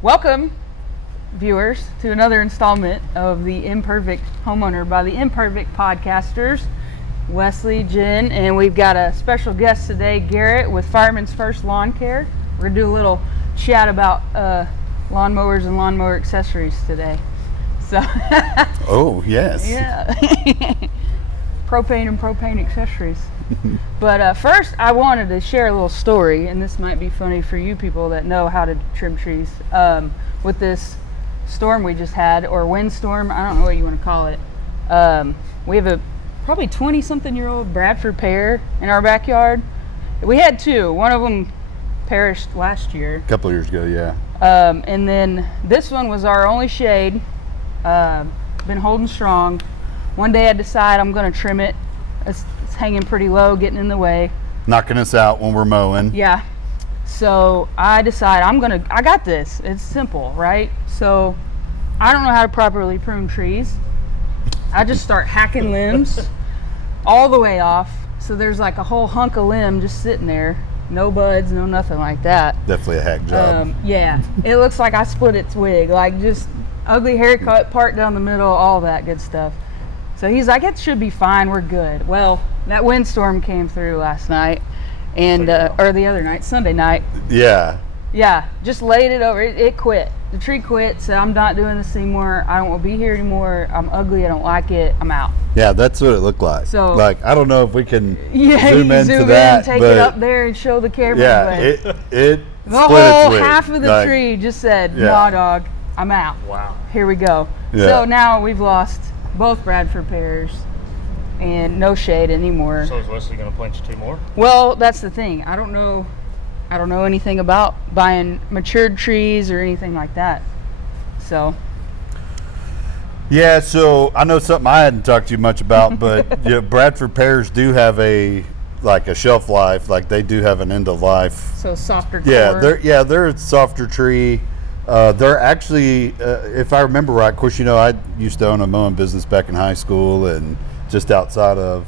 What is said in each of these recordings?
Welcome, viewers, to another installment of the Imperfect Homeowner by the Imperfect Podcasters, Wesley, Jen, and we've got a special guest today, Garrett, with Fireman's First Lawn Care. We're going to do a little chat about lawnmowers and lawnmower accessories today. So, oh, yes. Yeah. propane accessories. But first, I wanted to share a little story, and this might be funny for you people that know how to trim trees. With this storm we just had, or windstorm, I don't know what you want to call it. We have a probably 20-something-year-old Bradford pear in our backyard. We had two. One of them perished last year. A couple of years ago, yeah. And then this one was our only shade. Been holding strong. One day I decide I'm going to trim it. It's hanging pretty low, getting in the way. Knocking us out when we're mowing. Yeah. So I decide I got this. It's simple, right? So I don't know how to properly prune trees. I just start hacking limbs all the way off. So there's like a whole hunk of limb just sitting there. No buds, no nothing like that. Definitely a hack job. Yeah. It looks like I split its wig. Like just ugly haircut, part down the middle, all that good stuff. So he's like, it should be fine, we're good. Well, that windstorm came through last night, and or the other night, Sunday night. Yeah. Yeah, just laid it over. It quit. The tree quit, said, I'm not doing this anymore. I don't want to be here anymore. I'm ugly. I don't like it. I'm out. Yeah, that's what it looked like. So, like, I don't know if we can zoom into that. Take it up there and show the camera. Yeah, it the whole half of the tree just said, nah, dog, I'm out. Wow. Here we go. Yeah. So now we've lost both Bradford Pears and no shade anymore. So is Wesley going to plant you two more? Well, that's the thing. I don't know anything about buying matured trees or anything like that. So. Yeah, so I know something I hadn't talked to you much about, but Bradford Pears do have a shelf life. Like they do have an end of life. So softer core. Yeah, they're a softer tree. They're actually, if I remember right, of course, I used to own a mowing business back in high school and just outside of.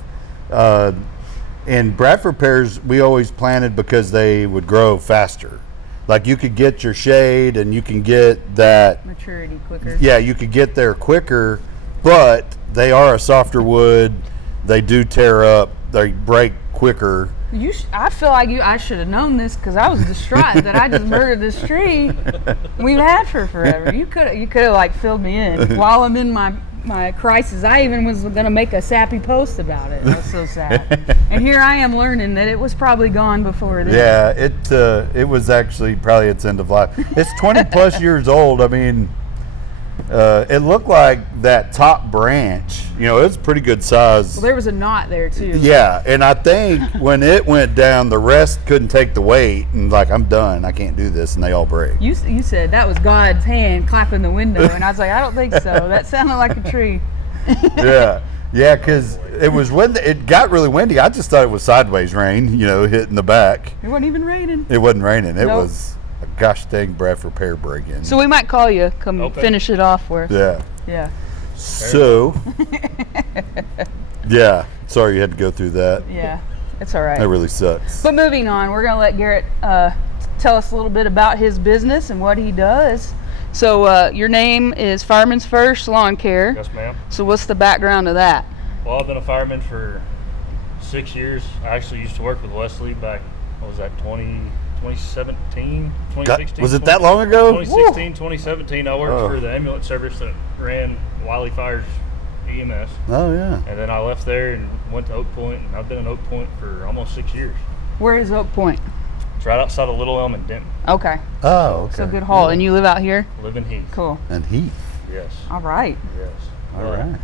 And Bradford pears, we always planted because they would grow faster. Like you could get your shade and you can get that maturity quicker. Yeah, you could get there quicker, but they are a softer wood. They do tear up. They break quicker. I feel like I should have known this because I was distraught that I just murdered this tree we've had for forever. You could have like filled me in while I'm in my crisis. I even was going to make a sappy post about it. I was so sad. And here I am learning that it was probably gone before then. Yeah, it was actually probably its end of life. It's 20 plus years old. I mean, it looked like that top branch, it's pretty good size. Well, there was a knot there too. Yeah, and I think when it went down, the rest couldn't take the weight, and like, I'm done, I can't do this, and they all break. You said that was God's hand clapping the window, and I was like, I don't think so. That sounded like a tree. Yeah, because it got really windy. I just thought it was sideways rain, hitting the back. It wasn't even raining. It wasn't raining. It Nope. was a gosh dang Bradford pear break-in. So we might call you, finish it off for us. Yeah. Yeah. So, yeah, sorry you had to go through that. Yeah, it's all right. That really sucks. But moving on, we're going to let Garrett tell us a little bit about his business and what he does. So your name is Fireman's First Lawn Care. Yes, ma'am. So what's the background of that? Well, I've been a fireman for 6 years. I actually used to work with Wesley back, 2017, 2016. Was it that long ago? 2016, 2017. I worked for the ambulance service that ran Wiley Fire's EMS. Oh, yeah. And then I left there and went to Oak Point, and I've been in Oak Point for almost 6 years. Where is Oak Point? It's right outside of Little Elm and Denton. Okay. Oh, okay. So good haul. And you live out here? Live in Heath. Cool. And Heath. Yes. All right. Yes. All right.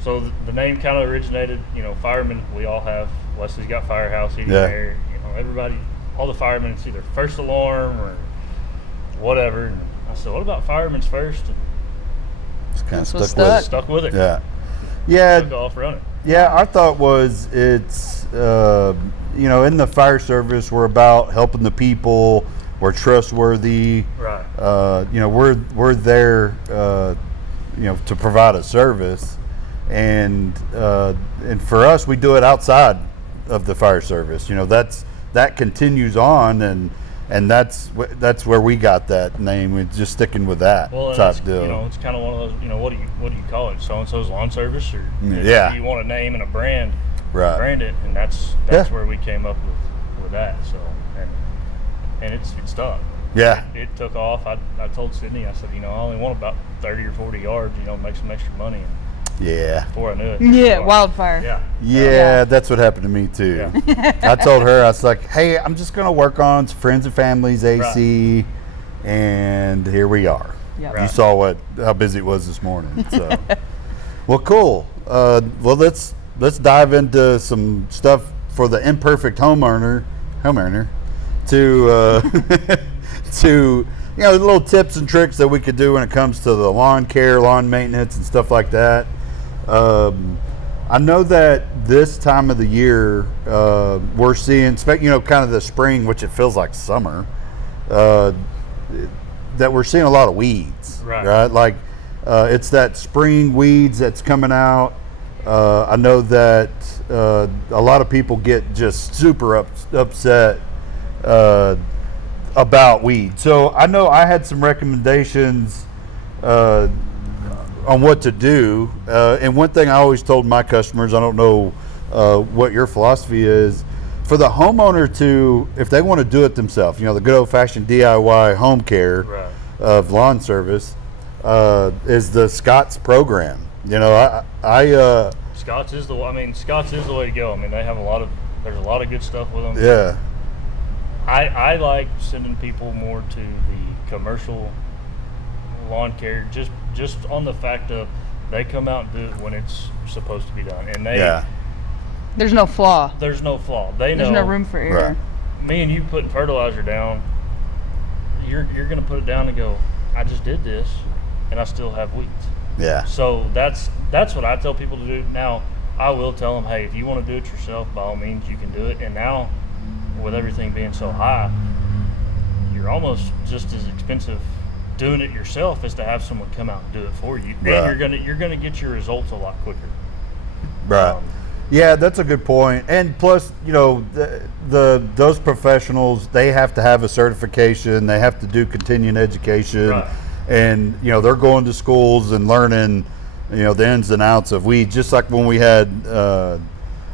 So the name kind of originated, firemen, we all have, Wesley's got Firehouse Heating Air, everybody, all the firemen, it's either first alarm or whatever. And I said, what about Fireman's First? And It's kind of That's stuck with it. stuck with it. Yeah. Yeah. Took off running. Yeah, our thought was it's, in the fire service, we're about helping the people. We're trustworthy. Right. We're there, to provide a service, and for us, we do it outside of the fire service. That continues on, and and that's where we got that name. We're just sticking with that type deal. You know, it's kind of one of those. You know, what do you call it? So and so's lawn service, or yeah, you want a name and a brand, right? Brand it, and that's where we came up with that. So and it's stuck. Yeah, it took off. I told Sydney, I said, you know, I only want about 30 or 40 yards. You know, make some extra money. Yeah. Before I knew it. Yeah, wildfire. Yeah, that's what happened to me too. Yeah. I told her, I was like, hey, I'm just going to work on friends and families AC, right. And here we are. Yep. Right. You saw how busy it was this morning. So, well, cool. Well, let's dive into some stuff for the imperfect homeowner to to little tips and tricks that we could do when it comes to the lawn care, lawn maintenance, and stuff like that. I know that this time of the year we're seeing, kind of the spring, which it feels like summer, that we're seeing a lot of weeds, right? Like it's that spring weeds that's coming out. I know that a lot of people get just super upset about weeds. So I know I had some recommendations on what to do, and one thing I always told my customers, I don't know what your philosophy is, for the homeowner to, if they want to do it themselves, the good old-fashioned DIY home care of lawn service, is the Scott's program. Scott's is the way to go. I mean, there's a lot of good stuff with them. Yeah. I like sending people more to the commercial lawn care, just on the fact of they come out and do it when it's supposed to be done, and there's no flaw. There's no flaw. There's no room for error. Right. Me and you putting fertilizer down, you're going to put it down and go, I just did this, and I still have weeds. Yeah. So that's what I tell people to do. Now, I will tell them, hey, if you want to do it yourself, by all means, you can do it. And now, with everything being so high, you're almost just as expensive doing it yourself as to have someone come out and do it for you. Right. And you're gonna get your results a lot quicker. Right. Yeah, that's a good point. And plus, those professionals, they have to have a certification. They have to do continuing education. Right. And, they're going to schools and learning, the ins and outs of weeds. Just like when we had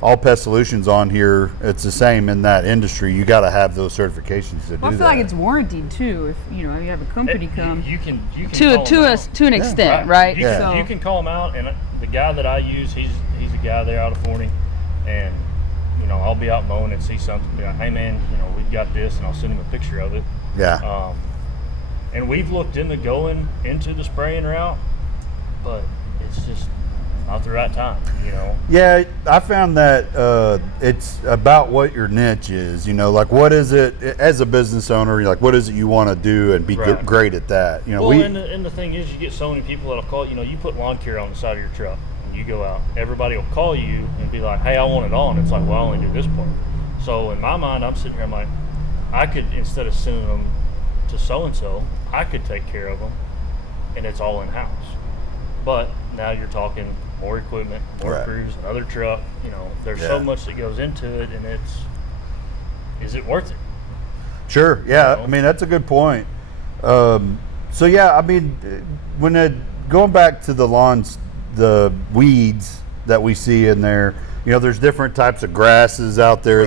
All Pest Solutions on here, it's the same in that industry. You got to have those certifications to do that. I feel like it's warranted too. If you have a company come, you can to an extent, right? You can call them out, and the guy that I use, he's a guy there out of Forney, and I'll be out mowing and see something, be like, hey man, we've got this, and I'll send him a picture of it. Yeah. And we've looked into going into the spraying route, but it's just not the right time, Yeah, I found that it's about what your niche is, like what is it, as a business owner, like what is it you want to do and be great at that, and the thing is, you get so many people that'll call, you put lawn care on the side of your truck, and you go out, everybody will call you and be like, hey, I want it on. It's like, well, I only do this part. So in my mind, I'm sitting here, I'm like, I could, instead of sending them to so-and-so, I could take care of them, and it's all in-house. But now you're talking more equipment, more crews, another truck. There's so much that goes into it, and is it worth it? Sure. Yeah. I mean, that's a good point. So yeah, I mean, going back to the lawns, the weeds that we see in there, there's different types of grasses out there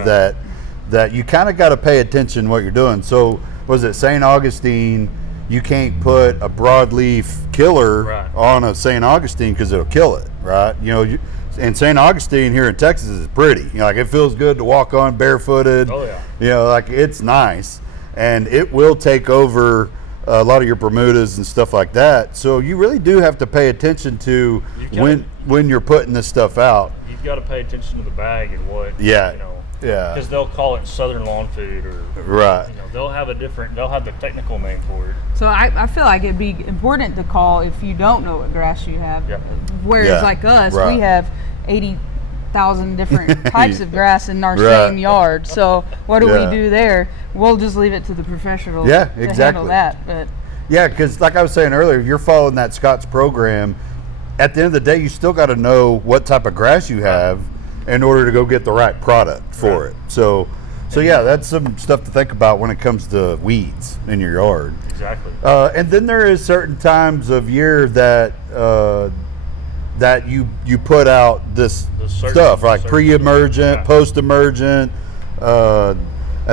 that you kind of got to pay attention what you're doing. So was it St. Augustine? You can't put a broadleaf killer on a St. Augustine because it'll kill it, right? And St. Augustine here in Texas is pretty. Like it feels good to walk on barefooted. Oh yeah. Like it's nice, and it will take over a lot of your Bermudas and stuff like that. So you really do have to pay attention to when you're putting this stuff out. You've got to pay attention to the bag and what. Yeah. Because they'll call it Southern Lawn Food, or they'll have the technical name for it. So I feel like it'd be important to call if you don't know what grass you have. Yeah. Whereas like us, we have 80,000 different types of grass in our same yard. So what do we do there? We'll just leave it to the professionals to handle that. But yeah, because like I was saying earlier, if you're following that Scott's program, at the end of the day, you still got to know what type of grass you have in order to go get the right product for it. So So yeah, that's some stuff to think about when it comes to weeds in your yard. Exactly. And then there is certain times of year that that you put out this stuff, like pre-emergent, post-emergent, and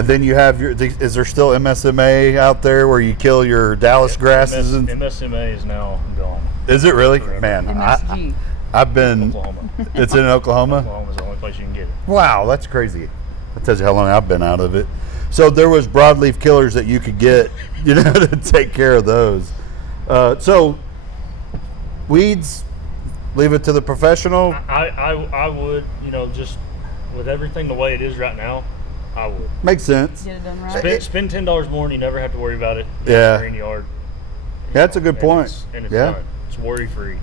then you have is there still MSMA out there where you kill your Dallas grasses? MSMA is now gone. Is it really? Forever. Man, MSG. I've been. Oklahoma. It's in Oklahoma? Oklahoma's the only place you can get it. Wow, that's crazy. That tells you how long I've been out of it. So there was broadleaf killers that you could get, to take care of those. So weeds, leave it to the professional. I would, just with everything the way it is right now, I would. Makes sense. Get it done right. Spend $10 more and you never have to worry about it. Yeah. In your yard. That's a good point. And it's Yeah. done. It's worry free.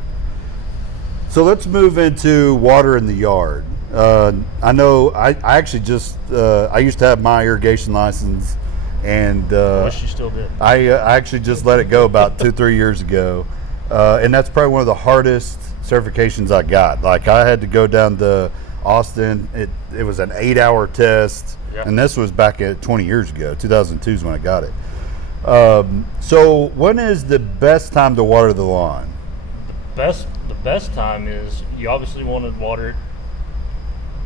So let's move into water in the yard. I know I actually just I used to have my irrigation license, and I wish you still did. I actually just let it go about 2-3 years ago, and that's probably one of the hardest certifications I got. Like I had to go down to Austin. It was an 8-hour test, Yeah. and this was back at 20 years ago. 2002 is when I got it. So when is the best time to water the lawn? The best time is you obviously want to water it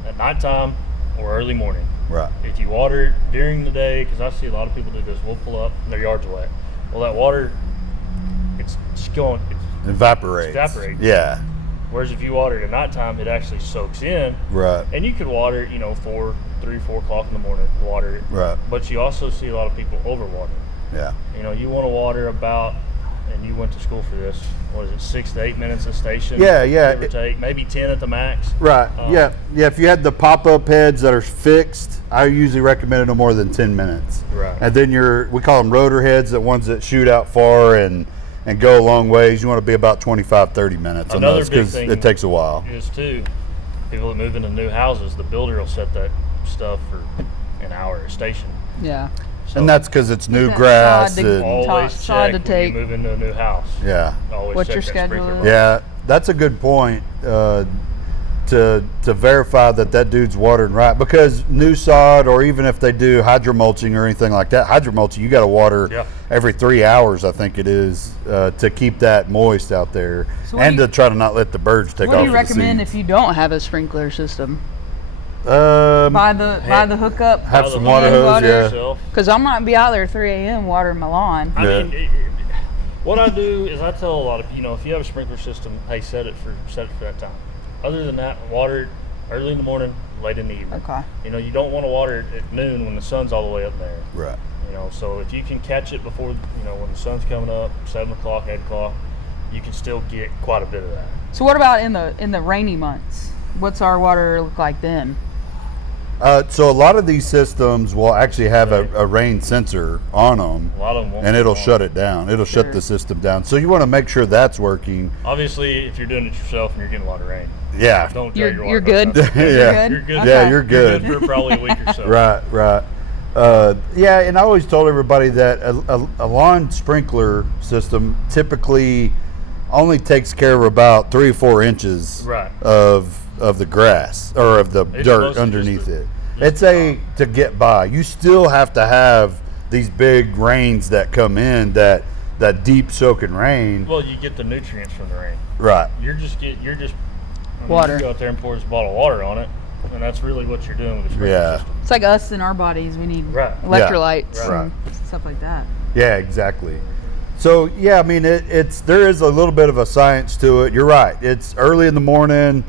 at nighttime or early morning. Right. If you water it during the day, because I see a lot of people do this, we'll pull up and their yard's wet. Well, that water, it's Evaporates. Yeah. Whereas if you water it at nighttime, it actually soaks in. Right. And you could water it, 3-4 o'clock in the morning, water it. Right. But you also see a lot of people overwater. Yeah. You want to water about, and you went to school for this, what is it, 6 to 8 minutes a station? Yeah. Give or take, maybe 10 at the max. Right. Yeah. If you had the pop-up heads that are fixed, I usually recommend no more than 10 minutes. Right. And then we call them rotor heads, the ones that shoot out far and go a long ways. You want to be about 25-30 minutes on those because it takes a while. Is too, people that move into new houses, the builder will set that stuff for an hour a station. Yeah. So And that's because it's new That grass. sod to- And, always sod check to when take. you move into a new house. yeah. Always What check your that schedule sprinkler is. book. Yeah. That's a good point to verify that dude's watering right, because new sod, or even if they do hydromulching or anything like that, hydromulching you got to water every 3 hours, I think it is, to keep that moist out there, So what and do you- to try to not let the birds take What off. do you of the recommend seeds. if you don't have a sprinkler system? Buy Buy the hookup. have Buy the some water hand hose, water. yeah. yourself. Because I might be out there 3 a.m. watering my lawn. I Yeah. mean, what I do is I tell a lot of if you have a sprinkler system, hey, set it for that time. Other than that, water it early in the morning, late in the evening. Okay. You don't want to water it at noon when the sun's all the way up there. Right. So if you can catch it before when the sun's coming up, 7 o'clock, 8 o'clock, you can still get quite a bit of that. So what about in the rainy months? What's our water look like then? So a lot of these systems will actually have a rain sensor on them, A lot of them won't. and it'll shut it down. It'll shut the system down. So you want to make sure that's working. Obviously, if you're doing it yourself and you're getting a lot of rain, Yeah. don't drag your water You're hose good. out. Yeah. You're good. Okay. Yeah, you're good. You're good for probably a week or so. Right. Yeah, and I always told everybody that a lawn sprinkler system typically only takes care of about 3 or 4 inches Right. of the grass or of the It's dirt mostly underneath just it. just It's to get by. You still have to have these big rains that come in, that deep soaking rain. Well, you get the nutrients from the rain. Right. You're just Water. You go out there and pour this bottle of water on it, and that's really what you're doing with the sprinkler Yeah. system. It's like us in our bodies. We need Right. electrolytes Yeah. and stuff like that. Yeah, exactly. So yeah, I mean there is a little bit of a science to it. You're right. It's early in the morning,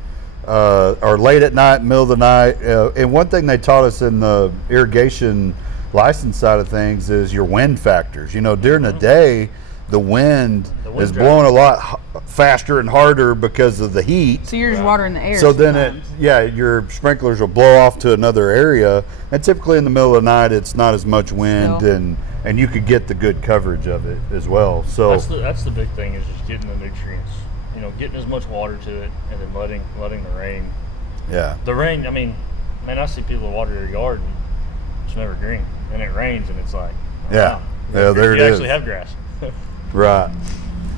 or late at night, middle of the night. And one thing they taught us in the irrigation license side of things is your wind factors. During the day, the wind is blowing a lot faster and harder because of the heat. So you're just watering the air. So then sometimes. your sprinklers will blow off to another area, and typically in the middle of the night it's not as much wind, Still. and you could get the good coverage of it as well. So That's the big thing, is just getting the nutrients. Getting as much water to it, and then letting the rain. yeah, The rain. I mean, man, I see people water their yard and it's never green, and it rains and it's like, oh, Yeah. wow. Yeah, there it you is. actually have grass. right.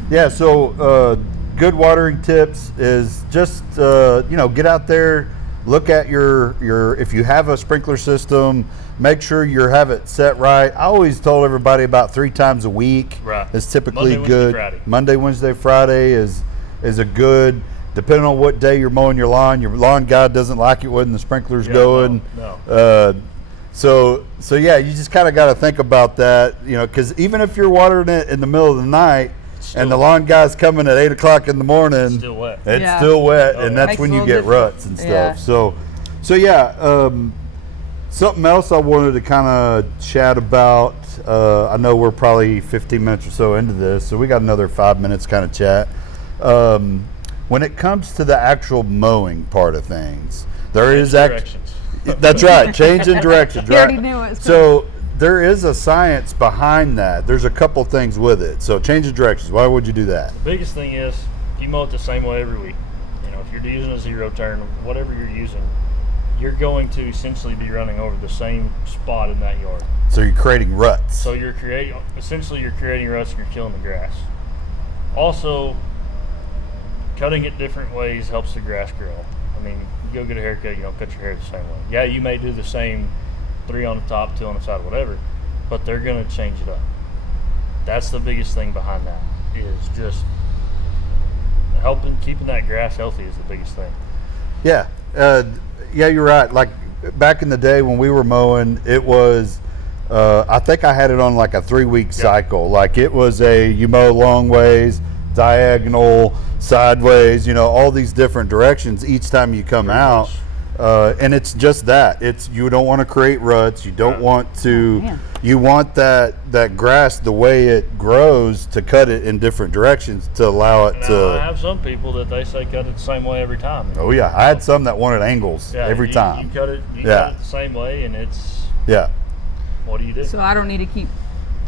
Yeah, so good watering tips is just get out there, look at your if you have a sprinkler system, make sure you have it set right. I always told everybody about 3 times a week is typically good. Monday, Wednesday, Friday is a good, depending on what day you're mowing your lawn guy doesn't like it when the sprinkler's going. No. So yeah, you just kind of got to think about that, because even if you're watering it in the middle of the night and the lawn guy's coming at 8 o'clock in the morning, it's still wet. It's still wet, and that's Makes when a you little get ruts and stuff. So yeah, something else I wanted to kind of chat about. I know we're probably 15 minutes or so into this, so we got another 5 minutes kind of chat. When it comes to the actual mowing part of things, there is directions. That's right, change in directions. He already knew it was So there is a science behind that. There's a couple things with it. So change of directions. Why would you do that? The biggest thing is you mow it the same way every week. If you're using a zero turn, whatever you're using, you're going to essentially be running over the same spot in that yard. So you're creating ruts. So you're creating ruts and you're killing the grass. Also, cutting it different ways helps the grass grow. I mean, you go get a haircut, you don't cut your hair the same way. Yeah, you may do the same 3 on the top, 2 on the side, whatever, but they're going to change it up. That's the biggest thing behind that, is just keeping that grass healthy is the biggest thing. Yeah. Yeah, you're right. Like back in the day when we were mowing, it was, I think I had it on like a 3-week cycle. Like it was you mow long ways, diagonal, sideways, all these different directions each time you come out. And it's just that. You don't want to create ruts. You don't want to, you want that grass, the way it grows, to cut it in different directions to allow it to. I have some people that they say cut it the same way every time. Oh yeah, I had some that wanted angles every time. You cut it the same way, and it's. Yeah. What do you do? So I don't need to keep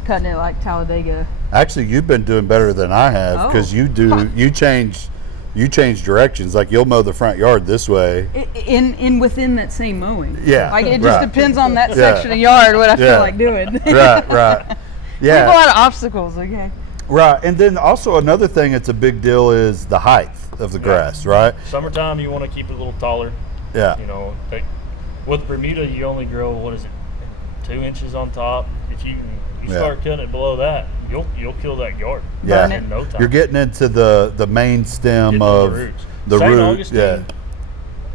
cutting it like Talladega. Actually, you've been doing better than I have, because you change directions. Like you'll mow the front yard this way. Within that same mowing. Yeah. Like it just depends on that section of yard what I feel like doing. Right. Yeah. There's a lot of obstacles, okay. Right. And then also another thing that's a big deal is the height of the grass, right? Summertime, you want to keep it a little taller. Yeah. With Bermuda, you only grow 2 inches on top. If you start cutting it below that, you'll kill that yard. Yeah. In no time. You're getting into the main stem of the St. root. Augustine, Yeah.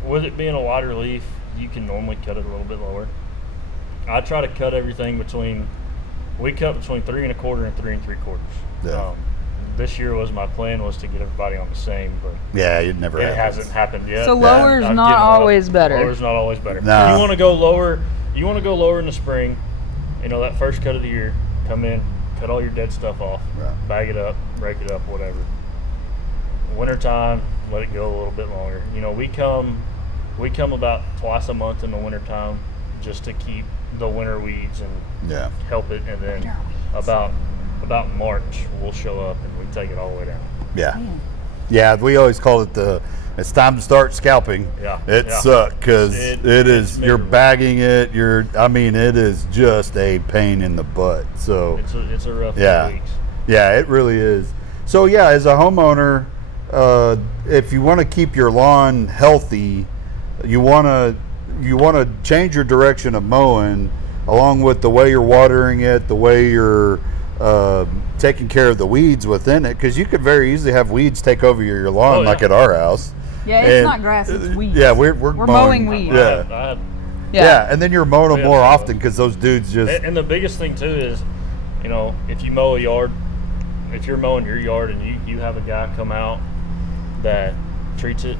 With it being a wider leaf, you can normally cut it a little bit lower. I try to cut everything between 3 1/4 and 3 3/4. Yeah. This year my plan was to get everybody on the same, but Yeah, it never it happens. hasn't happened yet. So lower's not always better. Lower's not always better. No. You want to go lower. You want to go lower in the spring. That first cut of the year, come in, cut all your dead stuff off, bag it up, break it up, whatever. Wintertime, let it go a little bit longer. We come about twice a month in the wintertime just to keep the winter weeds and help it, and then about March we'll show up and we take it all the way down. Yeah. Yeah, we always call it it's time to start scalping. Yeah. It sucks because you're bagging it. It is just a pain in the butt. So it's a rough 2 weeks. Yeah, it really is. So yeah, as a homeowner, if you want to keep your lawn healthy, you want to change your direction of mowing, along with the way you're watering it, the way you're taking care of the weeds within it, because you could very easily have weeds take over your lawn, like at our house. Yeah, it's not grass, it's weeds. Yeah, we're mowing weeds. Yeah, and then you're mowing them more often because those dudes just. And the biggest thing too is, if you mow a yard, if you're mowing your yard and you have a guy come out that treats it,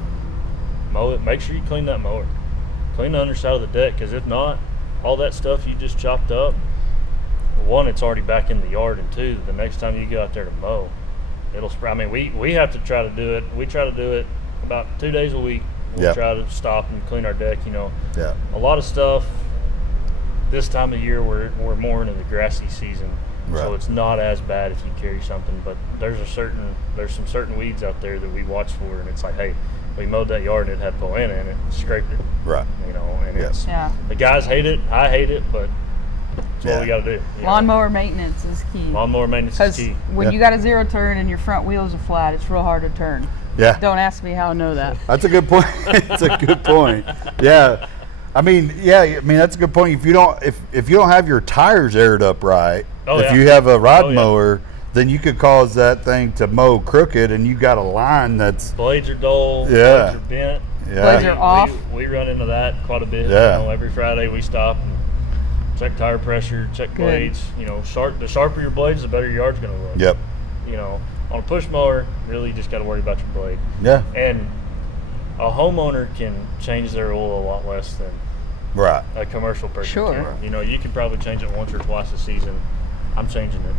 mow it, make sure you clean that mower, clean the underside of the deck, because if not, all that stuff you just chopped up, one, it's already back in the yard, and two, the next time you go out there to mow, it'll spray. I mean, we have to try to do it. We try to do it about 2 days a week. We'll try to stop and clean our deck. A lot of stuff this time of year we're more into the grassy season, so it's not as bad if you carry something. But there's some certain weeds out there that we watch for, and it's like, hey, we mowed that yard and it had poena in it, scraped it. Right. And it's the guys hate it. I hate it, but that's what we got to do. Lawnmower maintenance is key. Lawnmower maintenance is key. When you got a zero turn and your front wheels are flat, it's real hard to turn. Yeah. Don't ask me how I know that. That's a good point. It's a good point. Yeah. I mean, that's a good point. If you don't have your tires aired up right, if you have a rod mower, then you could cause that thing to mow crooked, and you got a line that's blades are dull, blades are bent, blades are off. We run into that quite a bit. Yeah. You know, every Friday we stop and check tire pressure, check blades. You know, the sharper your blades, the better your yard's going to look. Yep. You know, on a push mower, really you just got to worry about your blade. Yeah. And a homeowner can change their oil a lot less than a commercial person can. You know, you can probably change it once or twice a season. I'm changing it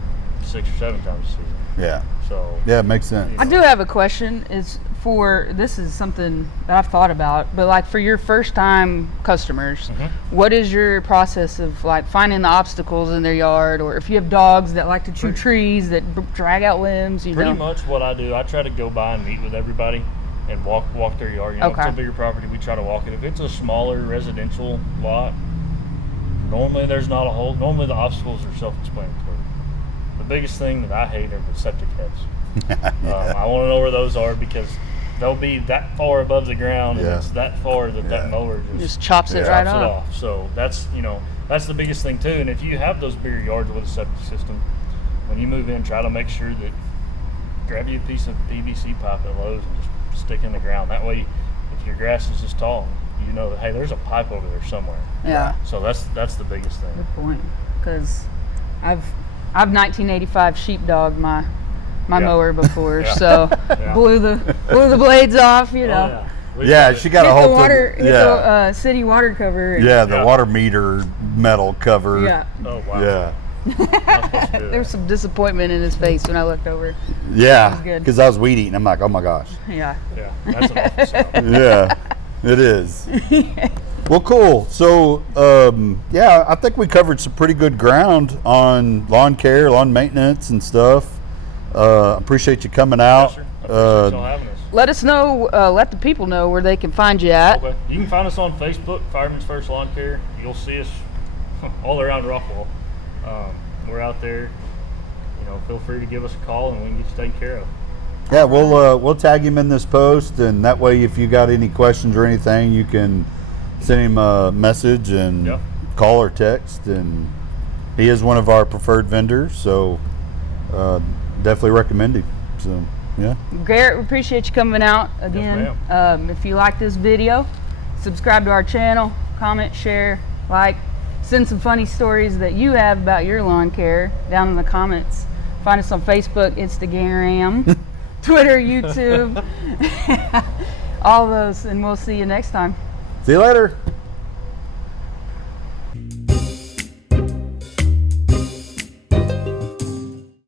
6 or 7 times a season. Yeah. So yeah, it makes sense. You know. I do have a question. This is something that I've thought about, but like for your first time customers, what is your process of like finding the obstacles in their yard, or if you have dogs that like to chew trees that drag out limbs, Pretty much what I do, I try to go by and meet with everybody and walk their yard. You know, if it's a bigger property, we try to walk it. If it's a smaller residential lot, normally there's not a whole. Normally the obstacles are self-explanatory. The biggest thing that I hate are the septic heads. I want to know where those are because they'll be that far above the ground and it's that far that mower just chops it right off. So that's the biggest thing too. And if you have those bigger yards with a septic system, when you move in, try to make sure that grab you a piece of PVC pipe at Lowe's and just stick in the ground. That way, if your grass is just tall, you know that hey, there's a pipe over there somewhere. Yeah. So that's the biggest thing. Good point. Because I've 1985 sheepdogged my mower before, so blew the blades off. You know. She got a whole hit the city water cover. The water meter metal cover. Yeah. Oh wow. Yeah. There was some disappointment in his face when I looked over. Yeah, because I was weed eating. I'm like, oh my gosh. Yeah. Yeah, that's an awful sound. Yeah, it is. Well, cool. So, I think we covered some pretty good ground on lawn care, lawn maintenance, and stuff. Appreciate you coming out. Yes, sir. I appreciate y'all having us. Let us know, let the people know where they can find you at. Okay. You can find us on Facebook, Fireman's First Lawn Care. You'll see us all around Rockwall. We're out there. You know, feel free to give us a call and we can get you taken care of. Yeah, we'll tag him in this post, and that way, if you got any questions or anything, you can send him a message and call or text. And he is one of our preferred vendors, so definitely recommend him. So yeah. Garrett, we appreciate you coming out again. Yes, if you like this video, subscribe to our channel, comment, share, like, send some funny stories that you have about your lawn care down in the comments. Find us on Facebook, Instagram, Twitter, YouTube, all those, and we'll see you next time. See you later.